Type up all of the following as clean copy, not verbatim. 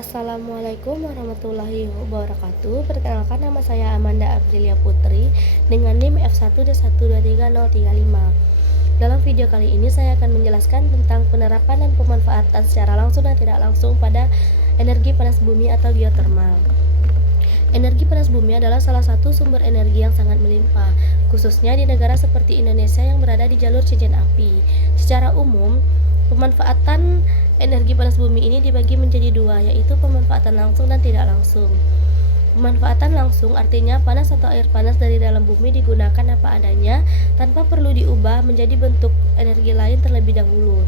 Assalamualaikum warahmatullahi wabarakatuh. Perkenalkan, nama saya Amanda Aprilia Putri dengan NIM F1D1230035. Dalam video kali ini saya akan menjelaskan tentang penerapan dan pemanfaatan secara langsung dan tidak langsung pada energi panas bumi atau geotermal. Energi panas bumi adalah salah satu sumber energi yang sangat melimpah, khususnya di negara seperti Indonesia yang berada di jalur cincin api. Secara umum, pemanfaatan energi panas bumi ini dibagi menjadi dua, yaitu pemanfaatan langsung dan tidak langsung. Pemanfaatan langsung artinya panas atau air panas dari dalam bumi digunakan apa adanya tanpa perlu diubah menjadi bentuk energi lain terlebih dahulu.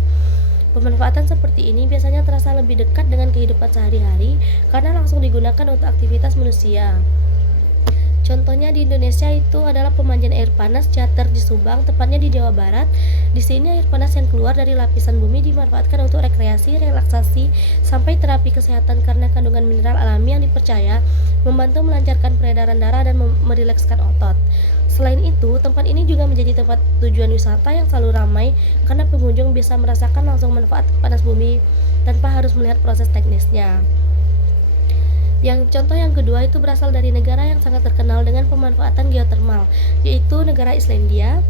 Pemanfaatan seperti ini biasanya terasa lebih dekat dengan kehidupan sehari-hari karena langsung digunakan untuk aktivitas manusia. Contohnya di Indonesia itu adalah pemandian air panas Ciater di Subang, tepatnya di Jawa Barat. Di sini air panas yang keluar dari lapisan bumi dimanfaatkan untuk rekreasi, relaksasi, sampai terapi kesehatan karena kandungan mineral alami yang dipercaya membantu melancarkan peredaran darah dan merilekskan otot. Selain itu, tempat ini juga menjadi tempat tujuan wisata yang selalu ramai karena pengunjung bisa merasakan langsung manfaat panas bumi tanpa harus melihat proses teknisnya. Contoh yang kedua itu berasal dari negara yang sangat terkenal dengan pemanfaatan geotermal, yaitu negara Islandia.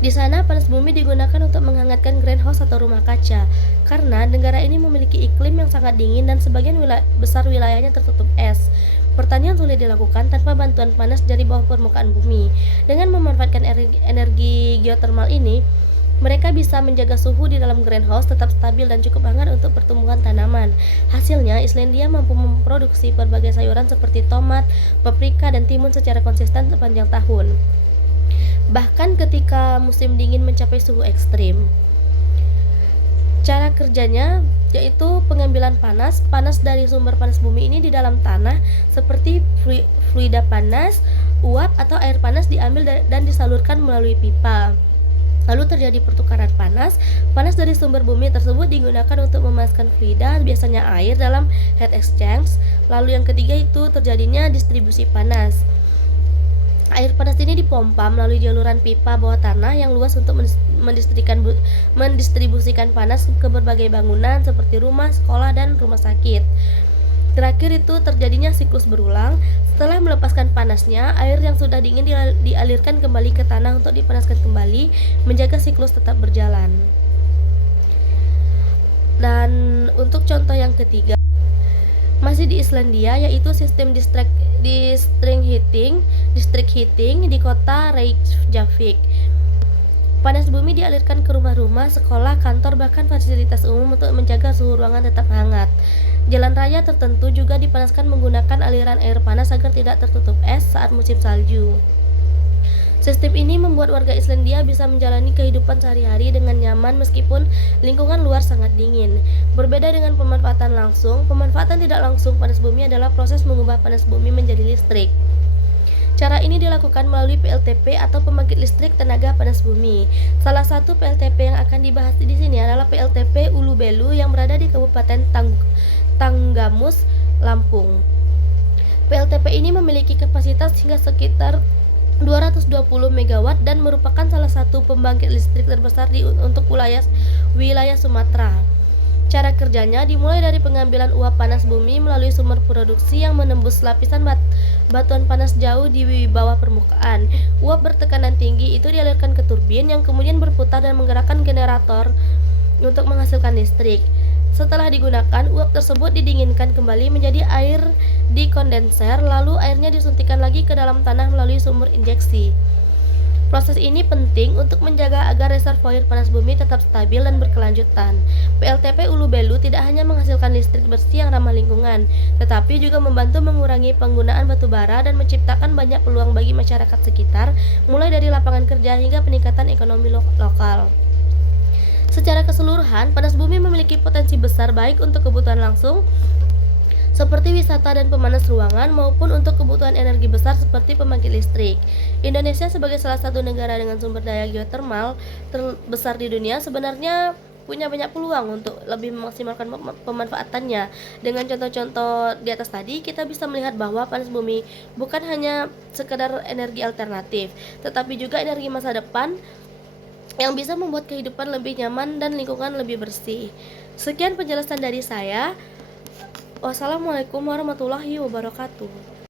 Di sana panas bumi digunakan untuk menghangatkan greenhouse atau rumah kaca, karena negara ini memiliki iklim yang sangat dingin dan sebagian besar wilayahnya tertutup es. Pertanian sulit dilakukan tanpa bantuan panas dari bawah permukaan bumi. Dengan memanfaatkan energi geotermal ini, mereka bisa menjaga suhu di dalam greenhouse tetap stabil dan cukup hangat untuk pertumbuhan tanaman. Hasilnya, Islandia mampu memproduksi berbagai sayuran seperti tomat, paprika, dan timun secara konsisten sepanjang tahun, bahkan ketika musim dingin mencapai suhu ekstrim. Cara kerjanya yaitu pengambilan panas dari sumber panas bumi ini di dalam tanah seperti fluida panas, uap atau air panas diambil dan disalurkan melalui pipa. Lalu terjadi pertukaran panas dari sumber bumi tersebut digunakan untuk memanaskan fluida, biasanya air, dalam heat exchange. Lalu yang ketiga itu terjadinya distribusi panas. Air panas ini dipompa melalui jaluran pipa bawah tanah yang luas untuk mendistribusikan panas ke berbagai bangunan seperti rumah, sekolah, dan rumah sakit. Terakhir itu terjadinya siklus berulang. Setelah melepaskan panasnya, air yang sudah dingin dialirkan kembali ke tanah untuk dipanaskan kembali, menjaga siklus tetap berjalan. Dan untuk contoh yang ketiga, masih di Islandia, yaitu sistem district heating di kota Reykjavik. Panas bumi dialirkan ke rumah-rumah, sekolah, kantor, bahkan fasilitas umum untuk menjaga suhu ruangan tetap hangat. Jalan raya tertentu juga dipanaskan menggunakan aliran air panas agar tidak tertutup es saat musim salju. Sistem ini membuat warga Islandia bisa menjalani kehidupan sehari-hari dengan nyaman meskipun lingkungan luar sangat dingin. Berbeda dengan pemanfaatan langsung, pemanfaatan tidak langsung panas bumi adalah proses mengubah panas bumi menjadi listrik. Cara ini dilakukan melalui PLTP atau pembangkit listrik tenaga panas bumi. Salah satu PLTP yang akan dibahas di sini adalah PLTP Ulu Belu yang berada di Kabupaten Tanggamus, Lampung. PLTP ini memiliki kapasitas hingga sekitar 220 MW dan merupakan salah satu pembangkit listrik terbesar untuk wilayah Sumatera. Cara kerjanya dimulai dari pengambilan uap panas bumi melalui sumber produksi yang menembus lapisan batuan panas jauh di bawah permukaan. Uap bertekanan tinggi itu dialirkan ke turbin yang kemudian berputar dan menggerakkan generator untuk menghasilkan listrik. Setelah digunakan, uap tersebut didinginkan kembali menjadi air di kondenser, lalu airnya disuntikkan lagi ke dalam tanah melalui sumber injeksi. Proses ini penting untuk menjaga agar reservoir panas bumi tetap stabil dan berkelanjutan. PLTP Ulu Belu tidak hanya menghasilkan listrik bersih yang ramah lingkungan, tetapi juga membantu mengurangi penggunaan batu bara dan menciptakan banyak peluang bagi masyarakat sekitar, mulai dari lapangan kerja hingga peningkatan ekonomi lokal. Secara keseluruhan, panas bumi memiliki potensi besar baik untuk kebutuhan langsung seperti wisata dan pemanas ruangan maupun untuk kebutuhan energi besar seperti pembangkit listrik. Indonesia sebagai salah satu negara dengan sumber daya geotermal terbesar di dunia sebenarnya punya banyak peluang untuk lebih memaksimalkan pemanfaatannya. Dengan contoh-contoh di atas tadi, kita bisa melihat bahwa panas bumi bukan hanya sekedar energi alternatif, tetapi juga energi masa depan yang bisa membuat kehidupan lebih nyaman dan lingkungan lebih bersih. Sekian penjelasan dari saya. Wassalamualaikum warahmatullahi wabarakatuh.